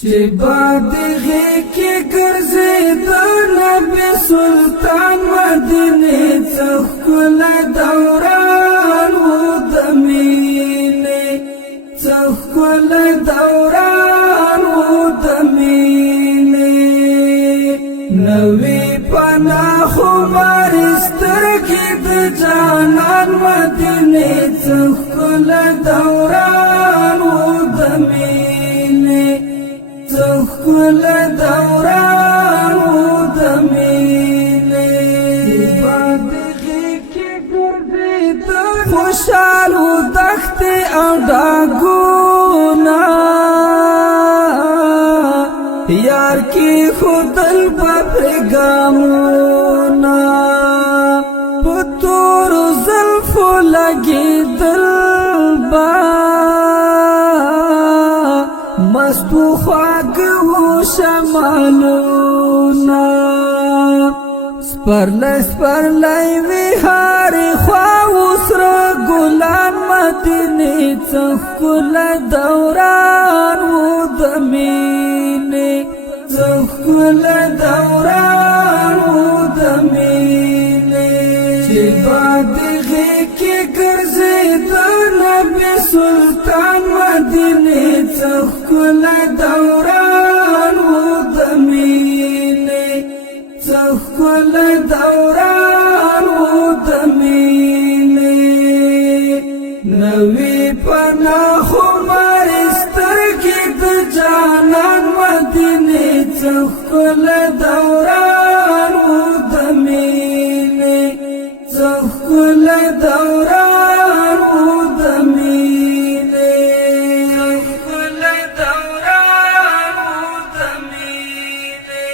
چې بادغه کې ګرځي د نبی سلطان مدینه څخل دوران و د مینه څخل دوران و د مینه نوې پناه مارستر کې د جانان مدینه څخل دوران و د مینه څخل دوران و د مینه بادغه کې ګرځي د خوشالو دښت او ډاګونه یار کی خودل بپرگامونا پتور زلف لگی دل با مستو خواگو شمالونا سپرلی ویحاری خواوسر گلان مدینی چخکل دوران و دمینی څخل دوران و د مینه چې بادغه کې ګرځي د نبی سلطان مدینه څخل دوران و د مینه څخل دوران و د مینه نوې پناه مارستر کې د جانان مدینه څخل دوران و د مینه څخل دوران و د مینه څخل دوران و د مینه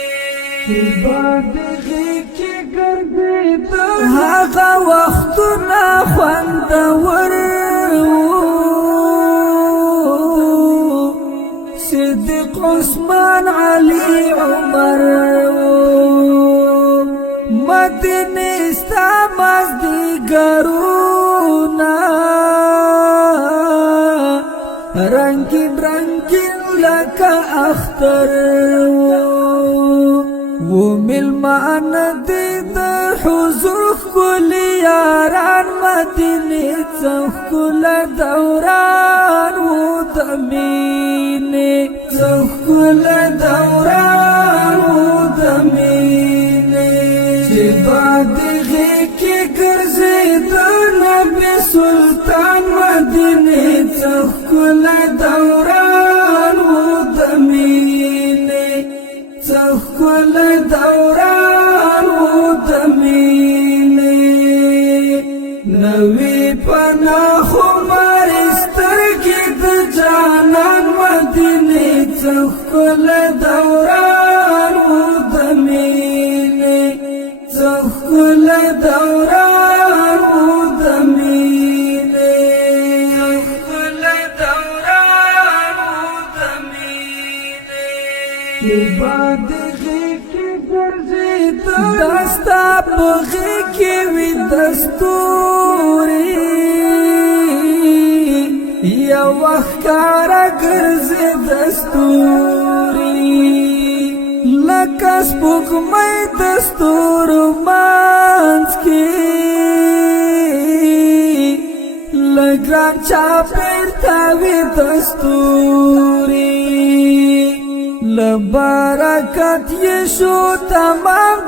بادغه کې ګرځي د هغه وختونه خوندور صدیق عثمان علی عمر مدینه ستا مازدیګرونه رنگین رنگین لکه اختر و ملمان دی د حضور ښکلي یاران مدینه څخل دوران و د مینه څخل دوران و د مینه چې بادغه کې ګرځي د نبی سلطان مدینه څخل دوران و د مینه څخل دوران و د مینه نوې پناه مارستر کې د جانان مدینه څخل دوران و د مینه څخل دوران و د مینه څخل دوران و د مینه بادغه کې ګرځي دستا بغه کې وي دستوري یو وخکار ګرځي دستوري لکه سپوږمۍ دستور مانځ کې لګران چاپېر تاوي دستوري لبرکت یې شو تمام